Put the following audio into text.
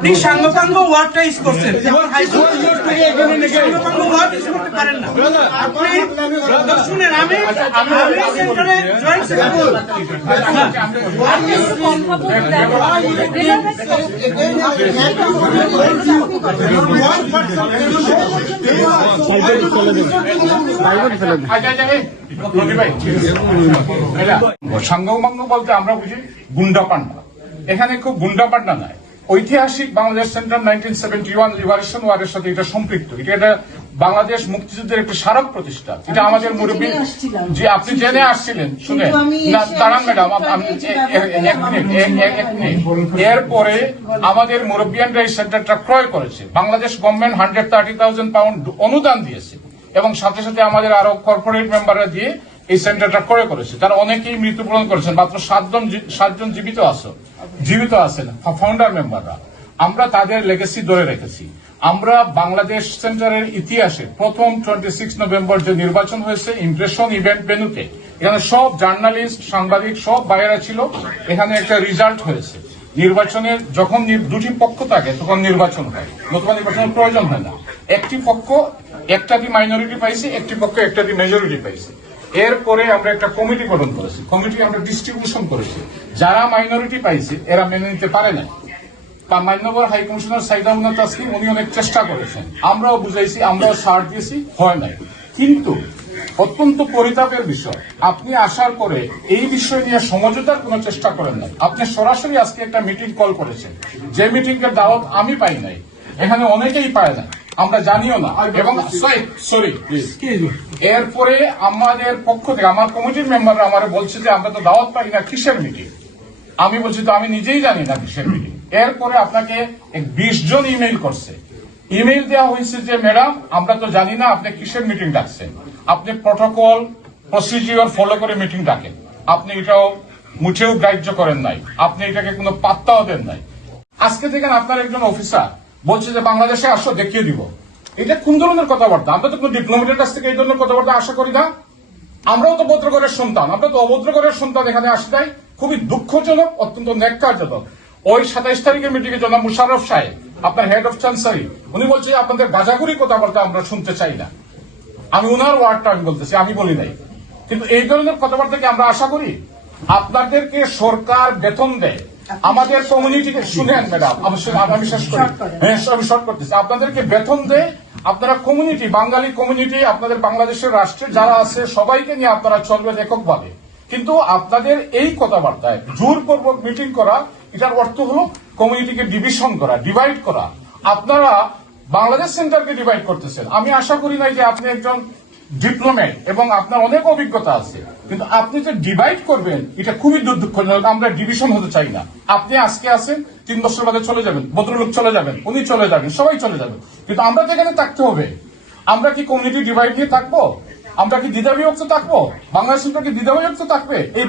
আপনি সাঙ্গপাঙ্গ ওয়ার্ডটা ইউজ করছেন যেমন হাই সাঙ্গপাঙ্গ ওয়ার্ড ইউজ করতে পারেন না আপনি শুনেন আমি আমি সেন্টারে জয়েন্ট সেক্রেটারি সাঙ্গমাঙ্গ বলতে আমরা বুঝি গুন্ডা পান্ডা এখানে খুব গুন্ডা পান্ডা নয় ঐতিহাসিক Bangladesh center nineteen seventy one liberation ওয়ারের সাথে এটা সম্পৃক্ত। এটা একটা বাংলাদেশ মুক্তিযুদ্ধের একটি স্মারক প্রতিষ্ঠা। এটা আমাদের মুরব্বী যে আপনি জেনে আসছিলেন শুনে দাঁড়ান ম্যাডাম এরপরে আমাদের মুরব্বিয়ানরা এই সেন্টারটা ক্রয় করেছে। Bangladesh government hundred thirty thousand pound অনুদান দিয়েছে। এবং সাথে সাথে আমাদের আরও কর্পোরেট মেম্বাররা দিয়ে এই সেন্টারটা করে করেছে। তারা অনেকেই মৃত্যুবরণ করেছেন, মাত্র সাতজন সাতজন জীবিত আছে, জীবিত আছেন ফাউন্ডার মেম্বাররা আমরা তাদের লেগেসি ধরে রেখেছি। আমরা বাংলাদেশ সেন্টারের ইতিহাসে প্রথম টোয়েন্টি সিক্স নভেম্বর যে নির্বাচন হয়েছে ইমপ্রেশন ইভেন্ট ভেনুতে এখানে সব জার্নালিস্ট সাংবাদিক, সব বাইরা ছিল, এখানে একটা রিজাল্ট হয়েছে। নির্বাচনের যখন দুটি পক্ষ থাকে, তখন নির্বাচন হয়। নতুবা নির্বাচনের প্রয়োজন হয় না। একটি পক্ষ একটাটি মাইনরিটি পাইছে, একটি পক্ষ একটাটি মেজরিটি পাইছে। এরপরে আমরা একটা কমিটি গঠন করেছি। কমিটি আমরা ডিস্ট্রিবিউশন করেছি। যারা মাইনরিটি পাইছে, এরা মেনে নিতে পারে না তা মান্যবর হাই কমিশনার সাইদামুল্লাহ তাসলিম উনি অনেক চেষ্টা করেছেন। আমরাও বুঝাইছি, আমরাও সার দিয়েছি, হয় নাই। কিন্তু অত্যন্ত পরিতাপের বিষয়, আপনি আসার পরে এই বিষয় নিয়ে সমঝোতার কোনো চেষ্টা করেন নাই। আপনি সরাসরি আজকে একটা মিটিং কল করেছেন। যে মিটিং এর দাওয়াত আমি পাই নাই, এখানে অনেকেই পায় না আমরা জানিও না। এবং সরি প্লিজ এরপরে আমাদের পক্ষ থেকে আমার কমিটির মেম্বাররা আমার বলছে যে আমরা তো দাওয়াত পাই না কিসের মিটিং আমি বলছি তো আমি নিজেই জানি না কিসের মিটিং এরপরে আপনাকে বিশ জন ইমেইল করছে। ইমেইল দেওয়া হয়েছে যে ম্যাডাম আমরা তো জানি না আপনি কিসের মিটিং ডাকছেন। আপনি প্রটোকল প্রসিজিওর ফলো করে মিটিং ডাকেন। আপনি এটাও মুঠেও গ্রাহ্য করেন নাই। আপনি এটাকে কোনো পাত্তাও দেন নাই। আজকে দেখেন আপনার একজন অফিসার বলছে যে বাংলাদেশে আসো, দেখিয়ে দিব। এটা কোন ধরনের কথাবার্তা? আমরা তো কোনো ডিপ্লোমেটের কাছ থেকে এই ধরনের কথাবার্তা আশা করি না। আমরাও তো ভদ্রগরের সন্তান। আমরা তো অভদ্রগরের সন্তান এখানে আসতে চাই খুবই দুঃখজনক, অত্যন্ত ন্যাক্কারজনক। ওই সাতাইশ তারিখের মিটিংয়ে জনাব মুশারফ সাহেব, আপনার হেড অফ চ্যান্সারি উনি বলছে, আপনাদের গাজাগুড়ি কথাবার্তা আমরা শুনতে চাই না। আমি উনার ওয়ার্ডটা আমি বলতেছি, আমি বলি নাই। কিন্তু এই ধরনের কথাবার্তা কি আমরা আশা করি? আপনাদেরকে সরকার বেতন দেয়। আমাদের কমিউনিটিকে শুনেন ম্যাডাম আমি শেষ করি। হ্যাঁ আমি শর্ট করতেছি। আপনাদেরকে বেতন দেয়। আপনারা কমিউনিটি বাঙালি কমিউনিটি আপনাদের বাংলাদেশের রাষ্ট্রে যারা আছে সবাইকে নিয়ে আপনারা চলবেন এককভাবে। কিন্তু আপনাদের এই কথাবার্তায় জোরপূর্বক মিটিং করা এটার অর্থ হলো কমিউনিটিকে ডিভিশন করা ডিভাইড করা। আপনারা বাংলাদেশ সেন্টারকে ডিভাইড করতেছেন। আমি আশা করি নাই যে আপনি একজন ডিপ্লোমেট এবং আপনার অনেক অভিজ্ঞতা আছে। কিন্তু আপনি যে ডিভাইড করবেন, এটা খুবই দুর্দুক্ষজনক আমরা ডিভিশন হতে চাই না। আপনি আজকে আছেন, তিন বছর বাদে চলে যাবেন, ভদ্রলোক চলে যাবেন, উনি চলে যাবেন, সবাই চলে যাবেন কিন্তু আমরা তো এখানে থাকতে হবে। আমরা কি কমিউনিটি ডিভাইড নিয়ে থাকব? আমরা কি দ্বিধাবিভক্ত থাকব? বাংলাদেশ কি দ্বিধাবিভক্ত থাকবে? এই